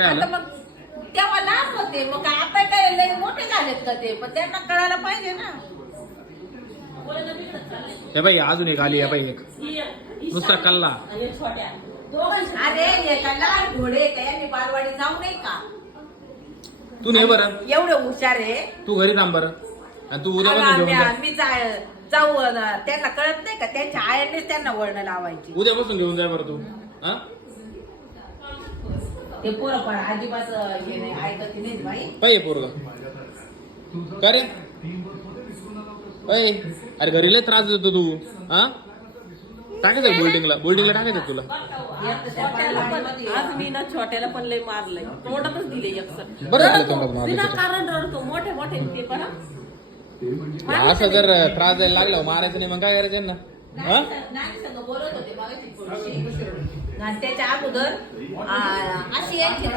आता मग तेव्हा लहान होते, मग आता काय लय मोठे झालेत का ते, पण त्यांना कळायला पाहिजे ना. हे बाई अजून एक आली, हे बाई एक नुसता कल्ला. अरे एकाला घोडे त्यांनी बालवाडी जाऊ नये का? तू नाही बरं, एवढे हुशार आहे. तू घरी थांब बरं, आणि तू उद्या पण घेऊन जा. मी जाऊ त्यांना कळत नाही का, त्यांच्या आईनेच त्यांना वळण लावायची. उद्यापासून घेऊन जाय बरं तू. हा ते पोरं पण अजिबात हे नाही ऐकत नाही बाई. पाहिजे पोरग का रे? अरे घरी लय त्रास देतो तू. हा टाकायचं बोल्डिंगला टाकायचं तुला. आज मी ना छोट्याला पण लय मारलंय, तोंडातच दिले एकसर. बरं झालं तोंडात मारलं. विनाकारण रडतो, मोठे मोठे ते पण असं जर त्रास द्यायला लागला मारायचं नाही, मग काय करायचं यांना? हा नानी संग बोलत होते मगाशी थोडीशी. आणि त्याच्या अगोदर अशी यायची